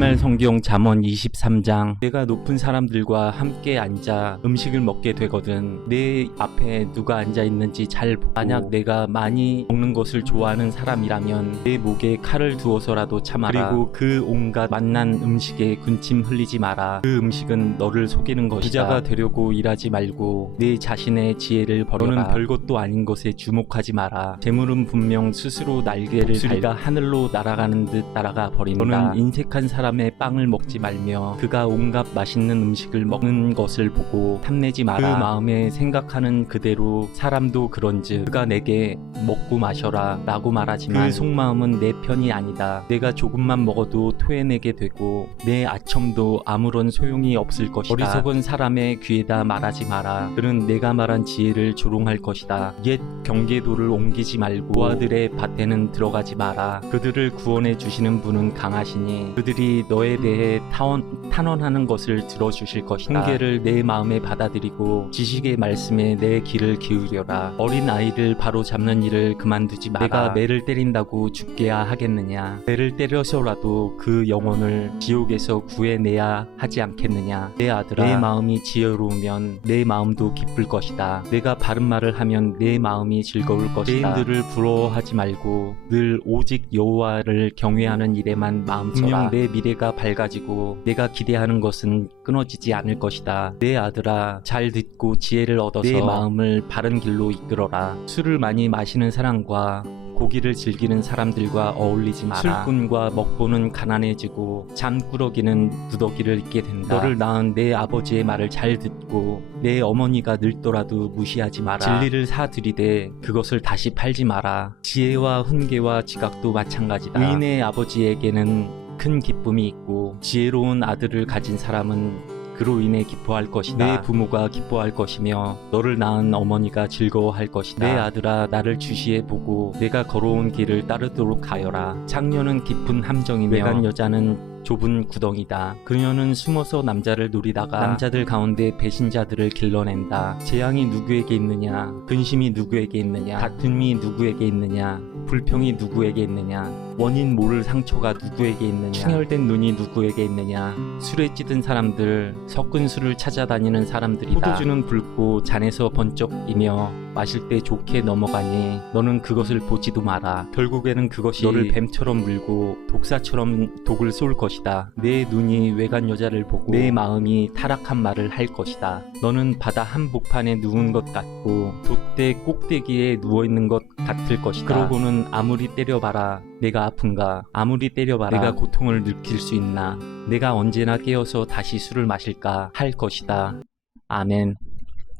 우리말 성경 잠언 23장. 내가 높은 사람들과 함께 앉아 음식을 먹게 되거든. 내 앞에 누가 앉아 있는지 잘 보고, 만약 내가 많이 먹는 것을 좋아하는 사람이라면 내 목에 칼을 두어서라도 참아라. 그리고 그 온갖 맛난 음식에 군침 흘리지 마라. 그 음식은 너를 속이는 것이다. 부자가 되려고 일하지 말고 내 자신의 지혜를 버려라. 너는 별것도 아닌 것에 주목하지 마라. 재물은 분명 스스로 날개를 달가 하늘로 날아가는 듯 날아가 버린다. 너는 인색한 사람의 빵을 먹지 말며 그가 온갖 맛있는 음식을 먹는 것을 보고 탐내지 마라. 그 마음에 생각하는 그대로 사람도 그런즉 그가 내게 먹고 마셔라 라고 말하지만 그 속마음은 내 편이 아니다. 내가 조금만 먹어도 토해내게 되고 내 아첨도 아무런 소용이 없을 것이다. 어리석은 사람의 귀에다 말하지 마라. 그는 내가 말한 지혜를 조롱할 것이다. 옛 경계도를 옮기지 말고 고아들의 밭에는 들어가지 마라. 그들을 구원해 주시는 분은 강하시니 그들이 너에 대해 탄원하는 것을 들어주실 것이다. 훈계를 내 마음에 받아들이고 지식의 말씀에 내 귀를 기울여라. 어린 아이를 바로 잡는 일을 그만두지 마라. 내가 매를 때린다고 죽게야 하겠느냐. 매를 때려서라도 그 영혼을 지옥에서 구해내야 하지 않겠느냐. 내 아들아, 내 마음이 지혜로우면 내 마음도 기쁠 것이다. 내가 바른 말을 하면 내 마음이 즐거울 것이다. 죄인들을 부러워하지 말고 늘 오직 여호와를 경외하는 일에만 마음 써라. 분명 내 미래가 밝아지고 내가 기대하는 것은 끊어지지 않을 것이다. 내 아들아, 잘 듣고 지혜를 얻어서 내 마음을 바른 길로 이끌어라. 술을 많이 마시는 사람과 고기를 즐기는 사람들과 어울리지 마라. 술꾼과 먹보는 가난해지고 잠꾸러기는 누더기를 잊게 된다. 너를 낳은 내 아버지의 말을 잘 듣고 내 어머니가 늙더라도 무시하지 마라. 진리를 사들이되 그것을 다시 팔지 마라. 지혜와 훈계와 지각도 마찬가지다. 의인의 아버지에게는 큰 기쁨이 있고 지혜로운 아들을 가진 사람은 그로 인해 기뻐할 것이다. 내 부모가 기뻐할 것이며 너를 낳은 어머니가 즐거워할 것이다. 내 아들아, 나를 주시해 보고 내가 걸어온 길을 따르도록 하여라. 장녀는 깊은 함정이며 외간 여자는 좁은 구덩이다. 그녀는 숨어서 남자를 노리다가 남자들 가운데 배신자들을 길러낸다. 재앙이 누구에게 있느냐? 근심이 누구에게 있느냐? 다툼이 누구에게 있느냐? 불평이 누구에게 있느냐? 원인 모를 상처가 누구에게 있느냐? 충혈된 눈이 누구에게 있느냐? 술에 찌든 사람들, 섞은 술을 찾아다니는 사람들이다. 포도주는 붉고 잔에서 번쩍이며 마실 때 좋게 넘어가니 너는 그것을 보지도 마라. 결국에는 그것이 너를 뱀처럼 물고 독사처럼 독을 쏠 것이다. 내 눈이 외간 여자를 보고 내 마음이 타락한 말을 할 것이다. 너는 바다 한복판에 누운 것 같고 돛대 꼭대기에 누워있는 것 같을 것이다. 그러고는 아무리 때려봐라 내가 아픈가? 아무리 때려봐라 내가 고통을 느낄 수 있나? 내가 언제나 깨어서 다시 술을 마실까? 할 것이다. 아멘.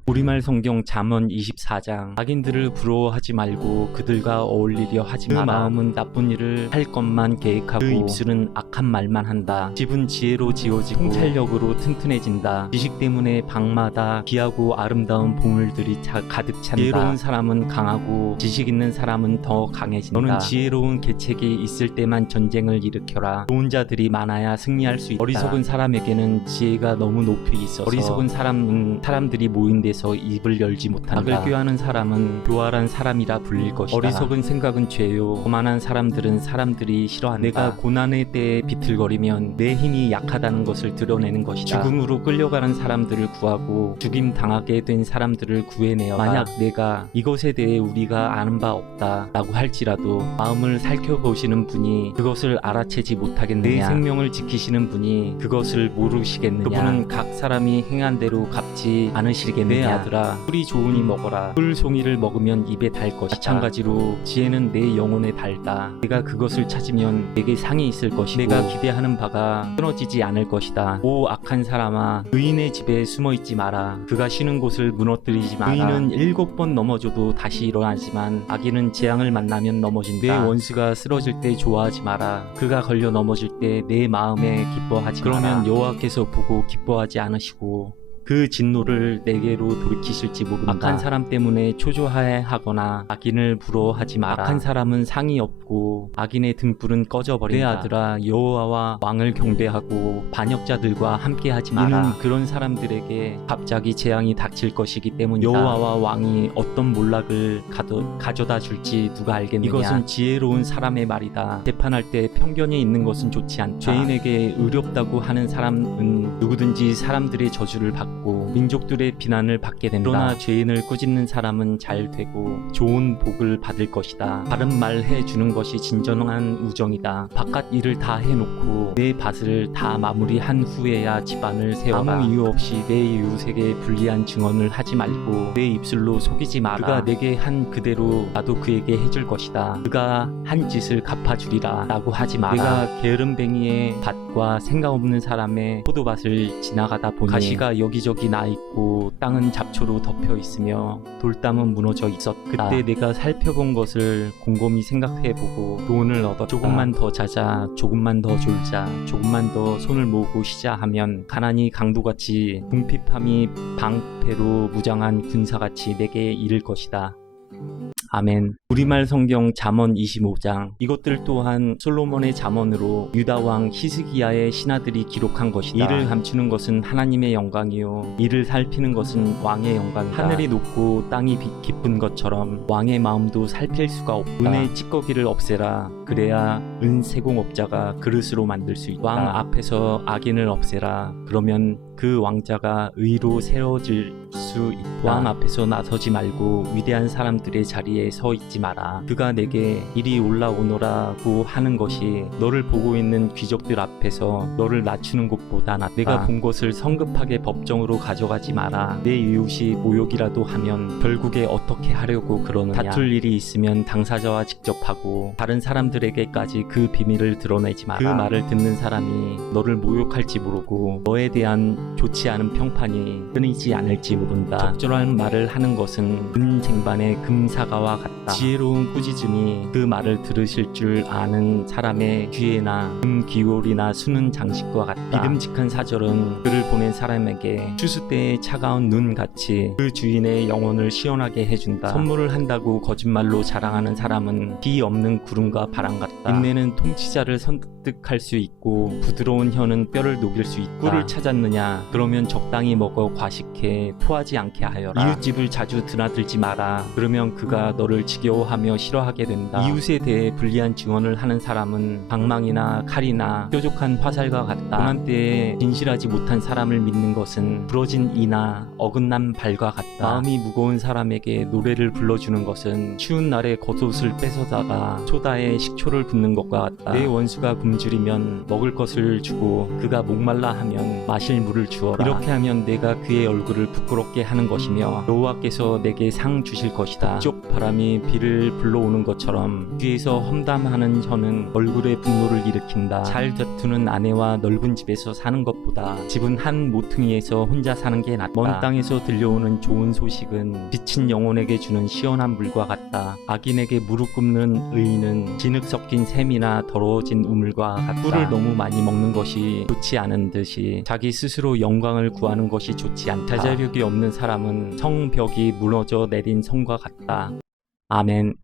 우리말 성경 잠언 24장. 악인들을 부러워하지 말고 그들과 어울리려 하지 마라. 그 마음은 나쁜 일을 할 것만 계획하고 그 입술은 악한 말만 한다. 집은 지혜로 지어지고 통찰력으로 튼튼해진다. 지식 때문에 방마다 귀하고 아름다운 보물들이 가득 찬다. 지혜로운 사람은 강하고 지식 있는 사람은 더 강해진다. 너는 지혜로운 계책이 있을 때만 전쟁을 일으켜라. 좋은 자들이 많아야 승리할 수 있다. 어리석은 사람에게는 지혜가 너무 높이 있어서 어리석은 사람은 사람들이 모인 데서 입을 열지 못한다. 악을 꾀하는 사람은 교활한 사람이라 불릴 것이다. 어리석은 생각은 죄요 거만한 사람들은 사람들이 싫어한다. 내가 고난의 때에 비틀거리면 내 힘이 약하다는 것을 드러내는 것이다. 죽음으로 끌려가는 사람들을 구하고 죽임 당하게 된 사람들을 구해내어라. 만약 내가 이것에 대해 우리가 아는 바 없다 라고 할지라도 마음을 살펴보시는 분이 그것을 알아채지 못하겠느냐? 내 생명을 지키시는 분이 그것을 모르시겠느냐? 그분은 각 사람이 행한 대로 갚지 않으시겠느냐? 내 아들아, 꿀이 좋으니 먹어라. 꿀송이를 먹으면 입에 달 것이다. 마찬가지로 지혜는 내 영혼에 달다. 내가 그것을 찾으면 내게 상이 있을 것이고 내가 기대하는 바가 끊어지지 않을 것이다. 오 악한 사람아, 의인의 집에 숨어있지 마라. 그가 쉬는 곳을 무너뜨리지 마라. 의인은 7번 넘어져도 다시 일어나지만 악인은 재앙을 만나면 넘어진다. 내 원수가 쓰러질 때 좋아하지 마라. 그가 걸려 넘어질 때 내 마음에 기뻐하지 마라. 그러면 여호와께서 보고 기뻐하지 않으시고 그 진노를 내게로 돌이키실지 모른다. 악한 사람 때문에 초조해하거나 악인을 부러워하지 마라. 악한 사람은 상이 없고 악인의 등불은 꺼져버린다. 내 아들아, 여호와와 왕을 경배하고 반역자들과 함께하지 마라. 이는 그런 사람들에게 갑자기 재앙이 닥칠 것이기 때문이다. 여호와와 왕이 어떤 몰락을 가져다 줄지 누가 알겠느냐. 이것은 지혜로운 사람의 말이다. 재판할 때 편견이 있는 것은 좋지 않다. 죄인에게 의롭다고 하는 사람은 누구든지 사람들의 저주를 받고 민족들의 비난을 받게 된다. 그러나 죄인을 꾸짖는 사람은 잘 되고 좋은 복을 받을 것이다. 바른 말 해주는 것이 진정한 우정이다. 바깥 일을 다 해놓고 내 밭을 다 마무리한 후에야 집안을 세워라. 아무 이유 없이 내 이웃에게 불리한 증언을 하지 말고 내 입술로 속이지 마라. 그가 내게 한 그대로 나도 그에게 해줄 것이다. 그가 한 짓을 갚아주리라 라고 하지 마라. 내가 게으름뱅이의 밭과 생각 없는 사람의 포도밭을 지나가다 보니 가시가 여기저기 나 있고 땅은 잡초로 덮여 있으며 돌담은 무너져 있었다. 그때 내가 살펴본 것을 곰곰이 생각해보고 교훈을 얻었다. 조금만 더 자자, 조금만 더 졸자, 조금만 더 손을 모으고 쉬자 하면 가난이 강도같이 궁핍함이 방패로 무장한 군사같이 내게 이를 것이다. 아멘. 우리말 성경 잠언 25장. 이것들 또한 솔로몬의 잠언으로 유다왕 히스기야의 신하들이 기록한 것이다. 이를 감추는 것은 하나님의 영광이요 이를 살피는 것은 왕의 영광이다. 하늘이 높고 땅이 깊은 것처럼 왕의 마음도 살필 수가 없다. 은의 찌꺼기를 없애라. 그래야 은 세공업자가 그릇으로 만들 수 있다. 왕 앞에서 악인을 없애라. 그러면 그 왕자가 의로 세워질 수 있다. 왕 앞에서 나서지 말고 위대한 사람들의 자리에 서 있지 마라. 그가 내게 이리 올라오너라고 하는 것이 너를 보고 있는 귀족들 앞에서 너를 낮추는 것보다 낫다. 내가 본 것을 성급하게 법정으로 가져가지 마라. 내 이웃이 모욕이라도 하면 결국에 어떻게 하려고 그러느냐. 다툴 일이 있으면 당사자와 직접 하고 다른 사람들에게까지 그 비밀을 드러내지 마라. 그 말을 듣는 사람이 너를 모욕할지 모르고 너에 대한 좋지 않은 평판이 끊이지 않을지 모른다. 적절한 말을 하는 것은 은쟁반의 금사과와 같다. 지혜로운 꾸짖음이 그 말을 들으실 줄 아는 사람의 귀에나 금기울이나 수는 장식과 같다. 믿음직한 사절은 그를 보낸 사람에게 추수 때의 차가운 눈같이 그 주인의 영혼을 시원하게 해준다. 선물을 한다고 거짓말로 자랑하는 사람은 비 없는 구름과 바람 같다. 인내는 통치자를 설득할 수 있고 부드러운 혀는 뼈를 녹일 수 있다. 꿀을 찾았느냐? 그러면 적당히 먹어 과식해 토하지 않게 하여라. 이웃집을 자주 드나들지 마라. 그러면 그가 너를 지겨워하며 싫어하게 된다. 이웃에 대해 불리한 증언을 하는 사람은 방망이나 칼이나 뾰족한 화살과 같다. 고난 때에 진실하지 못한 사람을 믿는 것은 부러진 이나 어긋난 발과 같다. 마음이 무거운 사람에게 노래를 불러주는 것은 추운 날에 겉옷을 뺏어다가 소다에 식초를 붓는 것과 같다. 내 원수가 굶주리면 먹을 것을 주고 그가 목말라 하면 마실 물을 주어라. 이렇게 하면 내가 그의 얼굴을 부끄럽게 하는 것이며 여호와께서 내게 상 주실 것이다. 북쪽 바람이 비를 불러오는 것처럼 뒤에서 험담하는 혀는 얼굴에 분노를 일으킨다. 잘 다투는 아내와 넓은 집에서 사는 것보다 집은 한 모퉁이에서 혼자 사는 게 낫다. 먼 땅에서 들려오는 좋은 소식은 지친 영혼에게 주는 시원한 물과 같다. 악인에게 무릎 꿇는 의인은 진흙 섞인 샘이나 더러워진 우물과 같다. 꿀을 너무 많이 먹는 것이 좋지 않은 듯이 자기 스스로 영광을 구하는 것이 좋지 않다. 자제력이 없는 사람은 성벽이 무너져 내린 성과 같다. 아멘.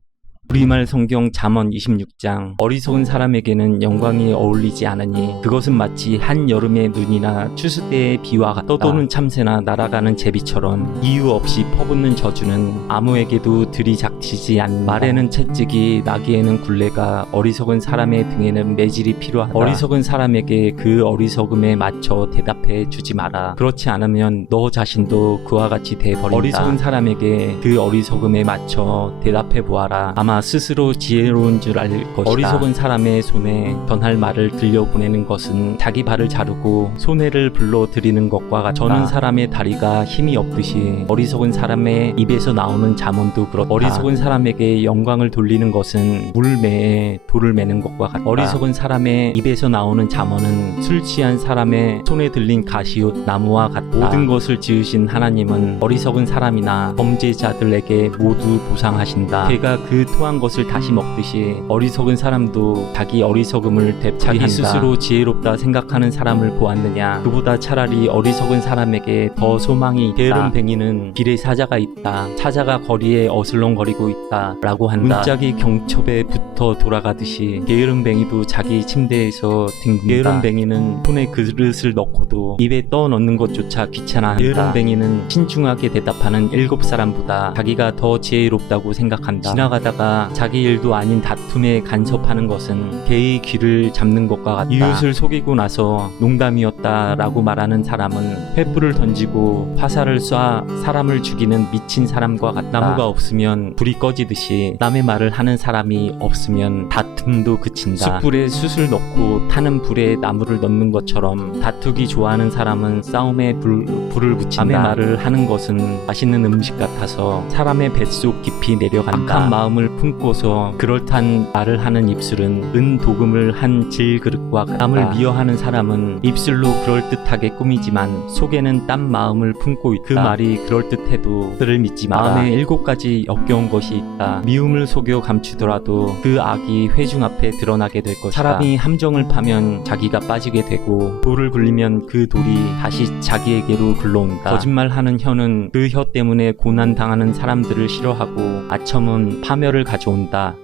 우리말 성경 잠언 26장. 어리석은 사람에게는 영광이 어울리지 않으니 그것은 마치 한여름의 눈이나 추수 때의 비와 같다. 떠도는 참새나 날아가는 제비처럼 이유 없이 퍼붓는 저주는 아무에게도 들이닥치지 않는다. 말에는 채찍이 나기에는 굴레가 어리석은 사람의 등에는 매질이 필요하다. 어리석은 사람에게 그 어리석음에 맞춰 대답해 주지 마라. 그렇지 않으면 너 자신도 그와 같이 돼버린다. 어리석은 사람에게 그 어리석음에 맞춰 대답해 보아라. 아마 스스로 지혜로운 줄 알 것이다. 어리석은 사람의 손에 전할 말을 들려보내는 것은 자기 발을 자르고 손해를 불러들이는 것과 같다. 저는 사람의 다리가 힘이 없듯이 어리석은 사람의 입에서 나오는 잠언도 그렇다. 어리석은 사람에게 영광을 돌리는 것은 물매에 돌을 매는 것과 같다. 어리석은 사람의 입에서 나오는 잠언은 술 취한 사람의 손에 들린 가시옷 나무와 같다. 모든 것을 지으신 하나님은 어리석은 사람이나 범죄자들에게 모두 보상하신다. 걔가 그 토한 것을 다시 먹듯이 어리석은 사람도 자기 어리석음을 되풀이한다. 자기 스스로 지혜롭다 생각하는 사람을 보았느냐? 그보다 차라리 어리석은 사람에게 더 소망이 있다. 게으름뱅이는 길에 사자가 있다. 사자가 거리에 어슬렁거리고 있다 라고 한다. 문짝이 경첩에 붙어 돌아가듯이 게으름뱅이도 자기 침대에서 뒹군다. 게으름뱅이는 손에 그릇을 넣고도 입에 떠 넣는 것조차 귀찮아한다. 게으름뱅이는 신중하게 대답하는 7사람보다 자기가 더 지혜롭다고 생각한다. 지나가다가 자기 일도 아닌 다툼에 간섭하는 것은 개의 귀를 잡는 것과 같다. 이웃을 속이고 나서 농담이었다 라고 말하는 사람은 횃불을 던지고 화살을 쏴 사람을 죽이는 미친 사람과 같다. 나무가 없으면 불이 꺼지듯이 남의 말을 하는 사람이 없으면 다툼도 그친다. 숯불에 숯을 넣고 타는 불에 나무를 넣는 것처럼 다투기 좋아하는 사람은 싸움에 불을 붙인다. 남의 말을 하는 것은 맛있는 음식 같아서 사람의 뱃속 깊이 내려간다. 악한 마음을 품고서 그럴듯한 말을 하는 입술은 은 도금을 한 질그릇과 같다. 남을 미워하는 사람은 입술로 그럴듯하게 꾸미지만 속에는 딴 마음을 품고 있다. 그 말이 그럴듯해도 그를 믿지 마라. 마음에 7가지 역겨운 것이 있다. 미움을 속여 감추더라도 그 악이 회중 앞에 드러나게 될 것이다. 사람이 함정을 파면 자기가 빠지게 되고 돌을 굴리면 그 돌이 다시 자기에게로 굴러온다. 거짓말하는 혀는 그 혀 때문에 고난당하는 사람들을 싫어하고 아첨은 파멸을 가져온다.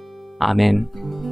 아멘.